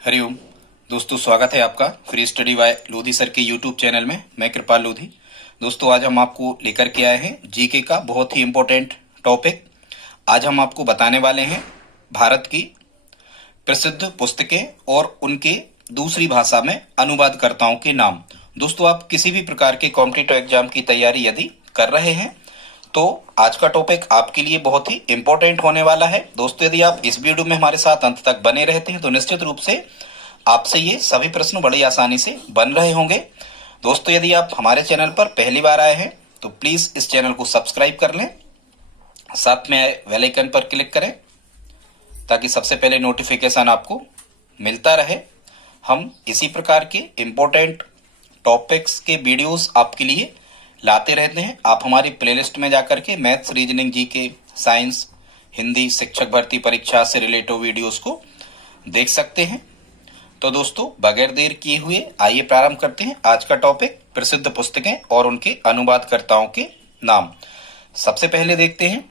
हरिओम दोस्तों, स्वागत है आपका free study bye Lodhi sir के यूट्यूब चैनल में। मैं कृपाल लोधी। दोस्तों, आज हम आपको लेकर के आए हैं जीके का बहुत ही इम्पोर्टेंट टॉपिक। आज हम आपको बताने वाले हैं भारत की प्रसिद्ध पुस्तकें और उनके दूसरी भाषा में अनुवादकर्ताओं के नाम। दोस्तों, आप किसी भी प्रकार के कॉम्पिटिटिव एग्जाम की तैयारी यदि कर रहे हैं तो आज का टॉपिक आपके लिए बहुत ही इंपॉर्टेंट होने वाला है। दोस्तों, यदि आप इस वीडियो में हमारे साथ अंत तक बने रहते हैं तो निश्चित रूप से आपसे ये सभी प्रश्न बड़ी आसानी से बन रहे होंगे। दोस्तों, यदि आप हमारे चैनल पर पहली बार आए हैं तो प्लीज इस चैनल को सब्सक्राइब कर लें, साथ में बेल आइकन पर क्लिक करें ताकि सबसे पहले नोटिफिकेशन आपको मिलता रहे। हम इसी प्रकार के इंपॉर्टेंट टॉपिक्स के वीडियोस आपके लिए लाते रहते हैं। आप हमारी प्लेलिस्ट में जाकर के maths, reasoning, GK, science, Hindi, शिक्षक भर्ती परीक्षा से रिलेटेड वीडियोस को देख सकते हैं। तो दोस्तों, बगैर देर किए हुए आइए प्रारंभ करते हैं आज का टॉपिक, प्रसिद्ध पुस्तकें और उनके अनुवादकर्ताओं के नाम। सबसे पहले देखते हैं।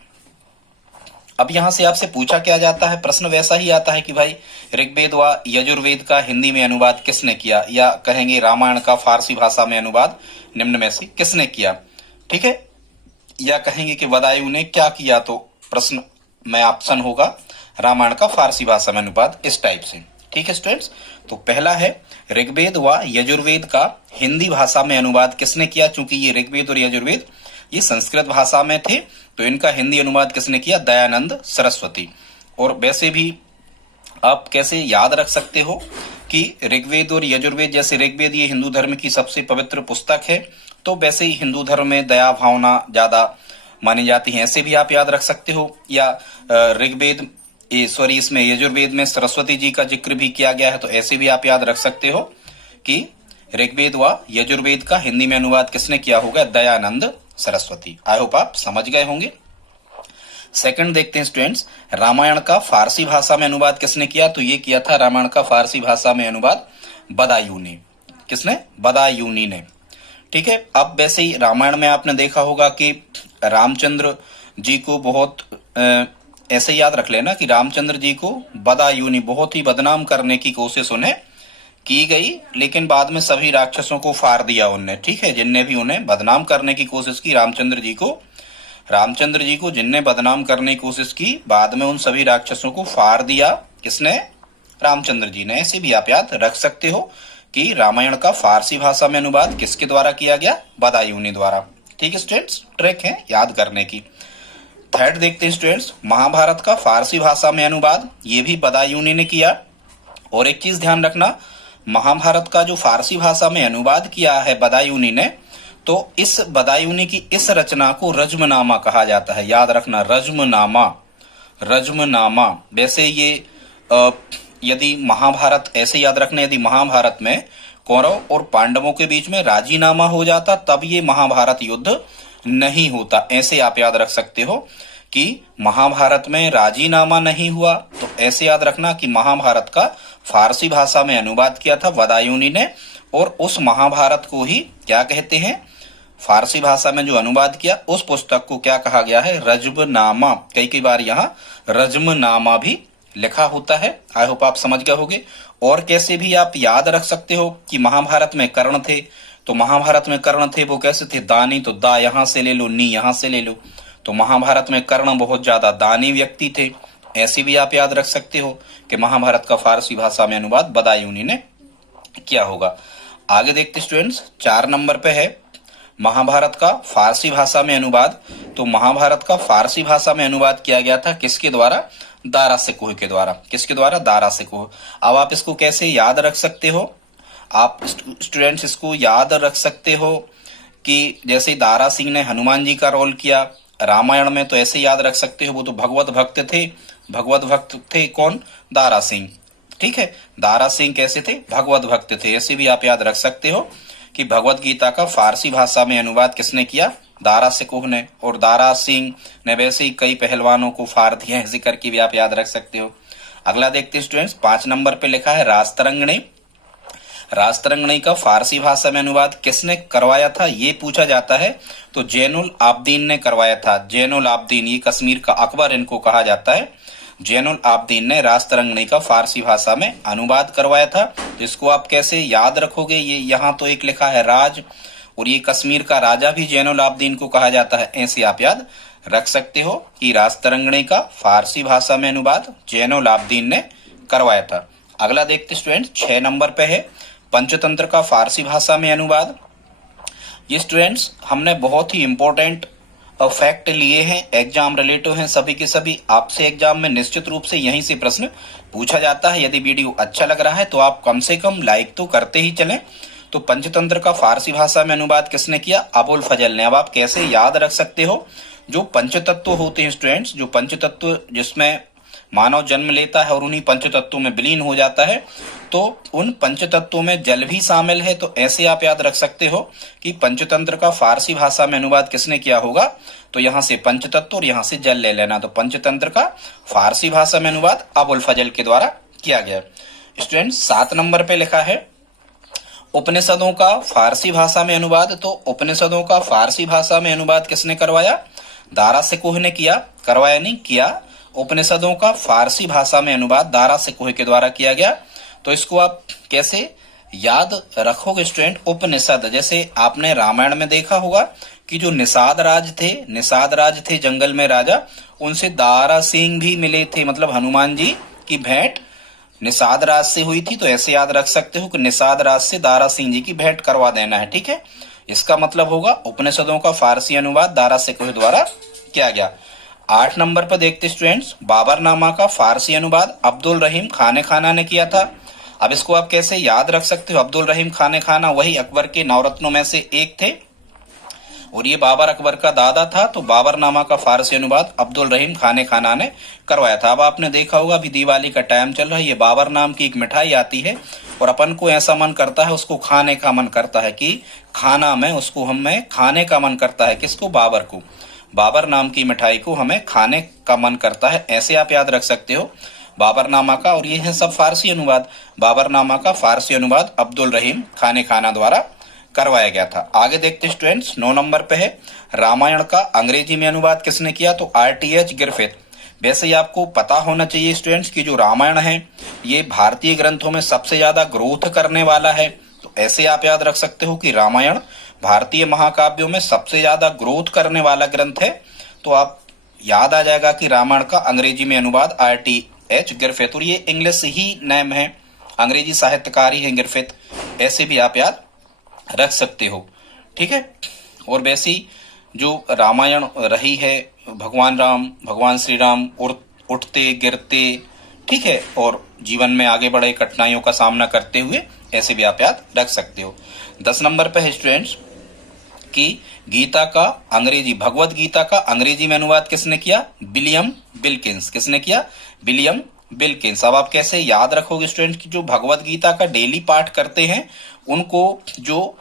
अब यहां से आपसे पूछा क्या जाता है, प्रश्न वैसा ही आता है कि भाई ऋग्वेद व यजुर्वेद का हिंदी में अनुवाद किसने किया, या कहेंगे रामायण का फारसी भाषा में अनुवाद निम्न में से किसने किया। ठीक है, या कहेंगे कि बदायूं ने क्या किया, तो प्रश्न में ऑप्शन होगा रामायण का फारसी भाषा में अनुवाद, इस टाइप से। ठीक है स्टूडेंट्स, तो पहला है ऋग्वेद व यजुर्वेद का हिंदी भाषा में अनुवाद किसने किया। चूंकि ये ऋग्वेद और यजुर्वेद ये संस्कृत भाषा में थे तो इनका हिंदी अनुवाद किसने किया, दयानंद सरस्वती। और वैसे भी आप कैसे याद रख सकते हो कि ऋग्वेद और यजुर्वेद, जैसे ऋग्वेद ये हिंदू धर्म की सबसे पवित्र पुस्तक है, तो वैसे ही हिंदू धर्म में दया भावना ज्यादा मानी जाती है, ऐसे भी आप याद रख सकते हो। या ऋग्वेद इसमें यजुर्वेद में सरस्वती जी का जिक्र भी किया गया है, तो ऐसे भी आप याद रख सकते हो कि ऋग्वेद व यजुर्वेद का हिंदी में अनुवाद किसने किया होगा, दयानंद सरस्वती। आई होप आप समझ गए होंगे। सेकंड देखते हैं स्टूडेंट्स, रामायण का फारसी भाषा में अनुवाद किसने किया, तो ये किया था रामायण का फारसी भाषा में अनुवाद बदायूं ने। किसने, बदायूनी ने। ठीक है, अब वैसे ही रामायण में आपने देखा होगा कि रामचंद्र जी को बहुत ऐसे याद रख लेना कि रामचंद्र जी को बदायूनी बहुत ही बदनाम करने की कोशिश उन्हें की गई, लेकिन बाद में सभी राक्षसों को फाड़ दिया उनने। ठीक है, जिनने भी उन्हें बदनाम करने की कोशिश की, रामचंद्र जी को जिनने बदनाम करने की कोशिश की, बाद में उन सभी राक्षसों को फाड़ दिया। किसने, रामचंद्र जी ने। ऐसे भी आप याद रख सकते हो कि रामायण का फारसी भाषा में अनुवाद किसके द्वारा किया गया, बदायूनी द्वारा। ठीक है स्टूडेंट्स, ट्रिक है याद करने की। थर्ड देखते हैं स्टूडेंट्स, महाभारत का फारसी भाषा में अनुवाद ये भी बदायूनी ने किया। और एक चीज ध्यान रखना, महाभारत का जो फारसी भाषा में अनुवाद किया है बदायूनी ने, तो इस बदायूनी की इस रचना को रज्मनामा कहा जाता है। याद रखना, रज्मनामा। वैसे ये यदि महाभारत, ऐसे याद रखना, यदि महाभारत में कौरव और पांडवों के बीच में राजीनामा हो जाता तब ये महाभारत युद्ध नहीं होता। ऐसे आप याद रख सकते हो कि महाभारत में राजीनामा नहीं हुआ, तो ऐसे याद रखना कि महाभारत का फारसी भाषा में अनुवाद किया था बदायूनी ने, और उस महाभारत को ही क्या कहते हैं, फारसी भाषा में जो अनुवाद किया उस पुस्तक को क्या कहा गया है, रज्मनामा। कई बार यहाँ रज्मनामा भी लिखा होता है। आई होप आप समझ गए होंगे। और कैसे भी आप याद रख सकते हो कि महाभारत में कर्ण थे, तो महाभारत में कर्ण थे वो कैसे थे, दानी। तो दा यहां से ले लो, नी यहां से ले लो, तो महाभारत में कर्ण बहुत ज्यादा दानी व्यक्ति थे। ऐसे भी आप याद रख सकते हो कि महाभारत का फारसी भाषा में अनुवाद बदायूनी ने किया होगा। आगे देखते स्टूडेंट्स, 4 नंबर पे है महाभारत का फारसी भाषा में अनुवाद। तो महाभारत का फारसी भाषा में अनुवाद किया गया था किसके द्वारा, दारा सिकोह के द्वारा। किसके द्वारा, दारा सिकोह। अब आप इसको कैसे याद रख सकते हो, आप स्टूडेंट्स इसको याद रख सकते हो कि जैसे दारा सिंह ने हनुमान जी का रोल किया रामायण में, तो ऐसे याद रख सकते हो वो तो भगवत भक्त थे। भगवत भक्त थे कौन, दारा सिंह। ठीक है, दारा सिंह कैसे थे, भगवत भक्त थे। ऐसे भी आप याद रख सकते हो कि भगवत गीता का फारसी भाषा में अनुवाद किसने किया, दारा सिकोह ने। और दारा सिंह ने वैसे ही कई पहलवानों को फाड़ दिया, ऐसे करके भी आप याद रख सकते हो। अगला देखते हैं स्टूडेंट्स, 5 नंबर पे लिखा है राजतरंगिणी। राजतरंगिणी का फारसी भाषा में अनुवाद किसने करवाया था, ये पूछा जाता है, तो जैनुल आबदीन ने करवाया था। जैनुल आबदीन, ये कश्मीर का अकबर इनको कहा जाता है। जैनुल आबदीन ने रास्तरंगिणी का फारसी भाषा में अनुवाद करवाया था। इसको आप कैसे याद रखोगे, ये यहाँ तो एक लिखा है राज, और ये कश्मीर का राजा भी जैनुल आबदीन को कहा जाता है। ऐसे आप याद रख सकते हो कि रास्तरंगिणी का फारसी भाषा में अनुवाद जैनुल आबदीन ने करवाया था। अगला देखते स्टूडेंट 6 नंबर पे है पंचतंत्र का फारसी भाषा में अनुवाद। ये स्टूडेंट्स हमने बहुत ही इंपॉर्टेंट फैक्ट लिए हैं, एग्जाम रिलेटिव हैं सभी के सभी। आपसे एग्जाम में निश्चित रूप से यहीं से प्रश्न पूछा जाता है। यदि वीडियो अच्छा लग रहा है तो आप कम से कम लाइक तो करते ही चलें। तो पंचतंत्र का फारसी भाषा में अनुवाद किसने किया? अबुल फजल ने। अब आप कैसे याद रख सकते हो? जो पंचतत्व होते हैं स्टूडेंट्स, जो पंचतत्व जिसमें मानव जन्म लेता है और उन्हीं पंचतत्वों में विलीन हो जाता है, तो उन पंचतत्वों में जल भी शामिल है। तो ऐसे आप याद रख सकते हो कि पंचतंत्र का फारसी भाषा में अनुवाद किसने किया होगा? तो यहाँ से पंचतत्व और यहाँ से जल ले लेना। तो पंचतंत्र का फारसी भाषा में अनुवाद अबुल फजल के द्वारा किया गया। स्टूडेंट 7 नंबर पे लिखा है उपनिषदों का फारसी भाषा में अनुवाद। तो उपनिषदों का फारसी भाषा में अनुवाद किसने करवाया? दारा सिकोह ने किया। करवाया नहीं, किया। उपनिषदों का फारसी भाषा में अनुवाद दारा सिकोह के द्वारा किया गया। तो इसको आप कैसे याद रखोगे स्टूडेंट? उपनिषद, जैसे आपने रामायण में देखा होगा कि जो निषाद राज थे जंगल में राजा, उनसे दारा सिंह भी मिले थे, मतलब हनुमान जी की भेंट निषाद राज से हुई थी। तो ऐसे याद रख सकते हो कि निषाद राज से दारा सिंह जी की भेंट करवा देना है, ठीक है। इसका मतलब होगा उपनिषदों का फारसी अनुवाद दारा सिकोह द्वारा किया गया। 8 नंबर पर देखते स्टूडेंट्स बाबरनामा का फारसी अनुवाद अब्दुल रहीम खाने खाना ने किया था। अब इसको आप कैसे याद रख सकते हो? अब्दुल रहीम खाने खाना वही अकबर के नवरत्नों में से एक थे और ये बाबर अकबर का दादा था। तो बाबरनामा का फारसी अनुवाद अब्दुल रहीम खाने खाना ने करवाया था। अब आपने देखा होगा अभी दिवाली का टाइम चल रहा है, ये बाबर नाम की एक मिठाई आती है और अपन को ऐसा मन करता है उसको खाने का मन करता है कि खाना में उसको हमें खाने का मन करता है। किसको? बाबर को। बाबर नाम की मिठाई को हमें खाने का मन करता है। ऐसे आप याद रख सकते हो बाबरनामा का, और ये है सब फारसी अनुवाद। बाबरनामा का फारसी अनुवाद अब्दुल रहीम खाने खाना द्वारा करवाया गया था। आगे देखते स्टूडेंट्स 9 नंबर पे है रामायण का अंग्रेजी में अनुवाद किसने किया? तो RTH ग्रिफिथ। वैसे ही आपको पता होना चाहिए स्टूडेंट्स कि जो रामायण है ये भारतीय ग्रंथों में सबसे ज्यादा ग्रोथ करने वाला है। तो ऐसे आप याद रख सकते हो कि रामायण भारतीय महाकाव्यों में सबसे ज्यादा ग्रोथ करने वाला ग्रंथ है। तो आप याद आ जाएगा कि रामायण का अंग्रेजी में अनुवाद RTH ग्रिफिथ, और ये इंग्लिश ही नेम है, अंग्रेजी साहित्यकार ही है ग्रिफिथ। ऐसे भी आप याद रख सकते हो, ठीक है। और वैसी जो रामायण रही है, भगवान राम, भगवान श्री राम उठते गिरते, ठीक है, और जीवन में आगे बढ़े कठिनाइयों का सामना करते हुए, ऐसे भी आप याद रख सकते हो। 10 नंबर पे है स्टूडेंट्स कि गीता का अंग्रेजी, भगवत गीता का अंग्रेजी में अनुवाद किसने किया? William Wilkins. किसने किया? William Wilkins. अब आप कैसे याद रखोगे स्टूडेंट कि जो भगवत गीता का डेली पाठ करते हैं उनको जो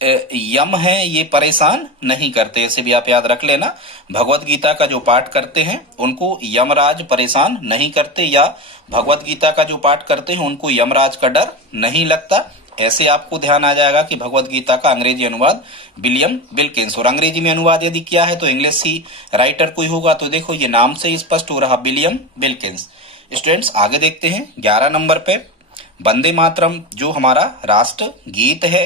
यम है ये परेशान नहीं करते। ऐसे भी आप याद रख लेना, भगवत गीता का जो पाठ करते हैं उनको यमराज परेशान नहीं करते, या भगवत गीता का जो पाठ करते हैं उनको यमराज का डर नहीं लगता। ऐसे आपको ध्यान आ जाएगा कि भगवत गीता का अंग्रेजी अनुवाद विलियम विल्किंस, और अंग्रेजी में अनुवाद यदि किया है तो इंग्लिश ही राइटर कोई होगा। तो देखो ये नाम से स्पष्ट हो रहा, विलियम विल्किंस। स्टूडेंट्स आगे देखते हैं 11 नंबर पे वंदे मातरम, जो हमारा राष्ट्र गीत है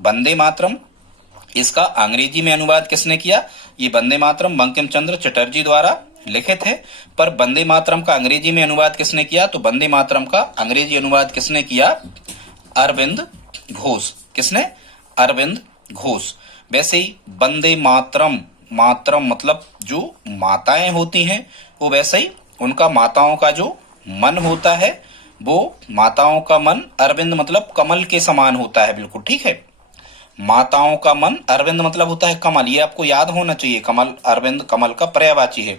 वंदे मातरम, इसका अंग्रेजी में अनुवाद किसने किया? ये वंदे मातरम बंकिम चंद्र चटर्जी द्वारा लिखित है। पर वंदे मातरम का अंग्रेजी में अनुवाद किसने किया? तो वंदे मातरम का अंग्रेजी अनुवाद किसने किया? अरविंद घोष। किसने? अरविंद घोष। वैसे ही वंदे मातरम, मातरम मतलब जो माताएं होती हैं, वो वैसे ही उनका माताओं का जो मन होता है वो माताओं का मन अरविंद मतलब कमल के समान होता है, बिल्कुल ठीक है। माताओं का मन अरविंद मतलब होता है कमल, ये आपको याद होना चाहिए। कमल, अरविंद कमल का पर्यायवाची है।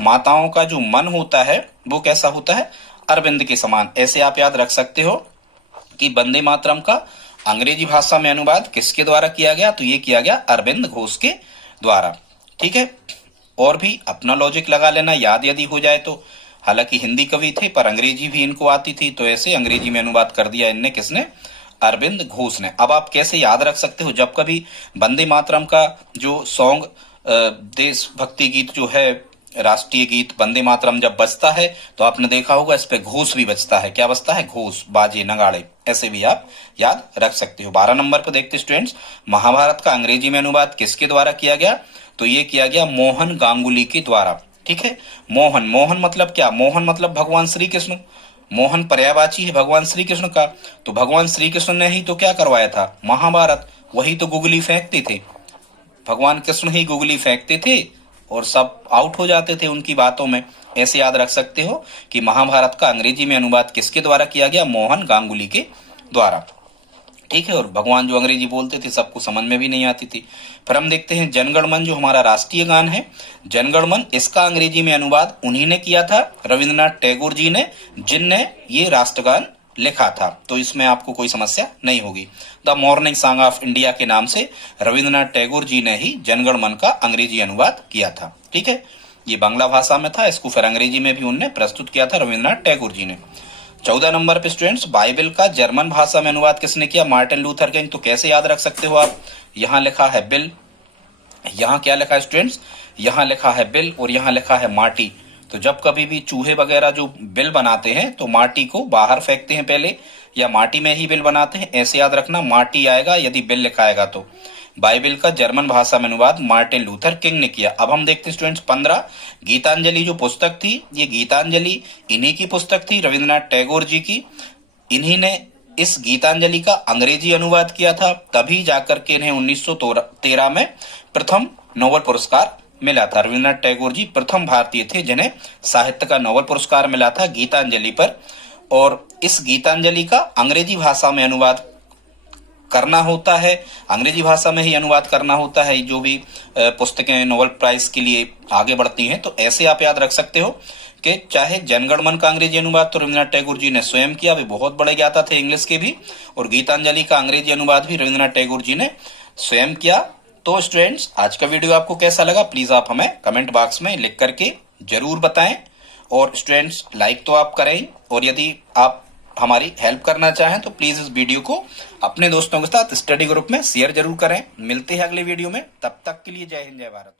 माताओं का जो मन होता है वो कैसा होता है? अरविंद के समान। ऐसे आप याद रख सकते हो कि वंदे मातरम का अंग्रेजी भाषा में अनुवाद किसके द्वारा किया गया? तो ये किया गया अरविंद घोष के द्वारा, ठीक है। और भी अपना लॉजिक लगा लेना, याद यदि हो जाए तो। हालांकि हिंदी कवि थे पर अंग्रेजी भी इनको आती थी, तो ऐसे अंग्रेजी में अनुवाद कर दिया इनने, किसने? अरविंद घोष ने। अब आप कैसे याद रख सकते हो? जब कभी वंदे मातरम का जो सॉन्ग देशभक्ति गीत जो है राष्ट्रीय गीत वंदे मातरम जब बजता है तो आपने देखा होगा इस पे घोष भी बजता है। क्या बजता है? घोष, बाजे, नगाड़े, ऐसे भी आप याद रख सकते हो। 12 नंबर पर देखते स्टूडेंट्स, महाभारत का अंग्रेजी में अनुवाद किसके द्वारा किया गया? तो ये किया गया मोहन गांगुली के द्वारा। ठीक है, मोहन, मोहन मतलब क्या? मोहन मतलब भगवान श्री कृष्ण। मोहन पर्यायवाची है भगवान श्री कृष्ण का, तो भगवान श्री कृष्ण ने ही तो क्या करवाया था? महाभारत। वही तो गुगली फेंकते थे, भगवान कृष्ण ही गुगली फेंकते थे और सब आउट हो जाते थे उनकी बातों में। ऐसे याद रख सकते हो कि महाभारत का अंग्रेजी में अनुवाद किसके द्वारा किया गया? मोहन गांगुली के द्वारा। ठीक है, और भगवान जो अंग्रेजी बोलते थे सबको समझ में भी नहीं आती थी। फिर हम देखते हैं जनगण मन, जो हमारा राष्ट्रीय गान है। जनगण मन, इसका अंग्रेजी में अनुवाद उन्हीं ने किया था, रविंद्रनाथ टैगोर जी ने, जिनने ये राष्ट्रगान लिखा था। तो इसमें आपको कोई समस्या नहीं होगी। The morning song of India के नाम से रविंद्रनाथ टैगोर जी ने ही जनगण मन का अंग्रेजी अनुवाद किया था। ठीक है, ये बांग्ला भाषा में था, इसको फिर अंग्रेजी में भी उनने प्रस्तुत किया था रविंद्रनाथ टैगोर जी ने। 14 नंबर पे स्टूडेंट्स, बाइबल का जर्मन भाषा में अनुवाद किसने किया? Martin Luther king. तो कैसे याद रख सकते हो आप? यहाँ लिखा है बिल, यहाँ क्या लिखा है स्टूडेंट्स? यहाँ लिखा है बिल और यहाँ लिखा है माटी। तो जब कभी भी चूहे वगैरह जो बिल बनाते हैं तो माटी को बाहर फेंकते हैं पहले, या माटी में ही बिल बनाते हैं। ऐसे याद रखना, माटी आएगा यदि बिल लिखा आएगा तो। बाइबल का जर्मन भाषा में अनुवाद मार्टिन लूथर किंग ने किया। अब हम देखते हैं स्टूडेंट्स 15, गीतांजलि जो पुस्तक थी, ये गीतांजलि इन्हीं की पुस्तक थी, रविंद्रनाथ टैगोर जी की। इन्हीं ने इस गीतांजलि का अंग्रेजी अनुवाद किया था, तभी जाकर के इन्हें 1913 में प्रथम नोबेल पुरस्कार मिला था। रविंद्रनाथ टैगोर जी प्रथम भारतीय थे जिन्हें साहित्य का नोबेल पुरस्कार मिला था गीतांजलि पर। और इस गीतांजलि का अंग्रेजी भाषा में अनुवाद करना होता है, अंग्रेजी भाषा में ही अनुवाद करना होता है जो भी पुस्तकें नोबेल प्राइज के लिए आगे बढ़ती हैं। तो ऐसे आप याद रख सकते हो कि चाहे जनगण मन का अंग्रेजी अनुवाद तो रविंद्रनाथ टैगोर जी ने स्वयं किया, वे बहुत बड़े ज्ञाता थे इंग्लिश के भी, और गीतांजलि का अंग्रेजी अनुवाद भी रविंद्रनाथ टैगोर जी ने स्वयं किया। तो स्टूडेंट्स, आज का वीडियो आपको कैसा लगा प्लीज आप हमें कमेंट बॉक्स में लिख करके जरूर बताएं। और स्टूडेंट्स, लाइक तो आप करें, और यदि आप हमारी हेल्प करना चाहें तो प्लीज इस वीडियो को अपने दोस्तों के साथ स्टडी ग्रुप में शेयर जरूर करें। मिलते हैं अगले वीडियो में, तब तक के लिए जय हिंद जय भारत।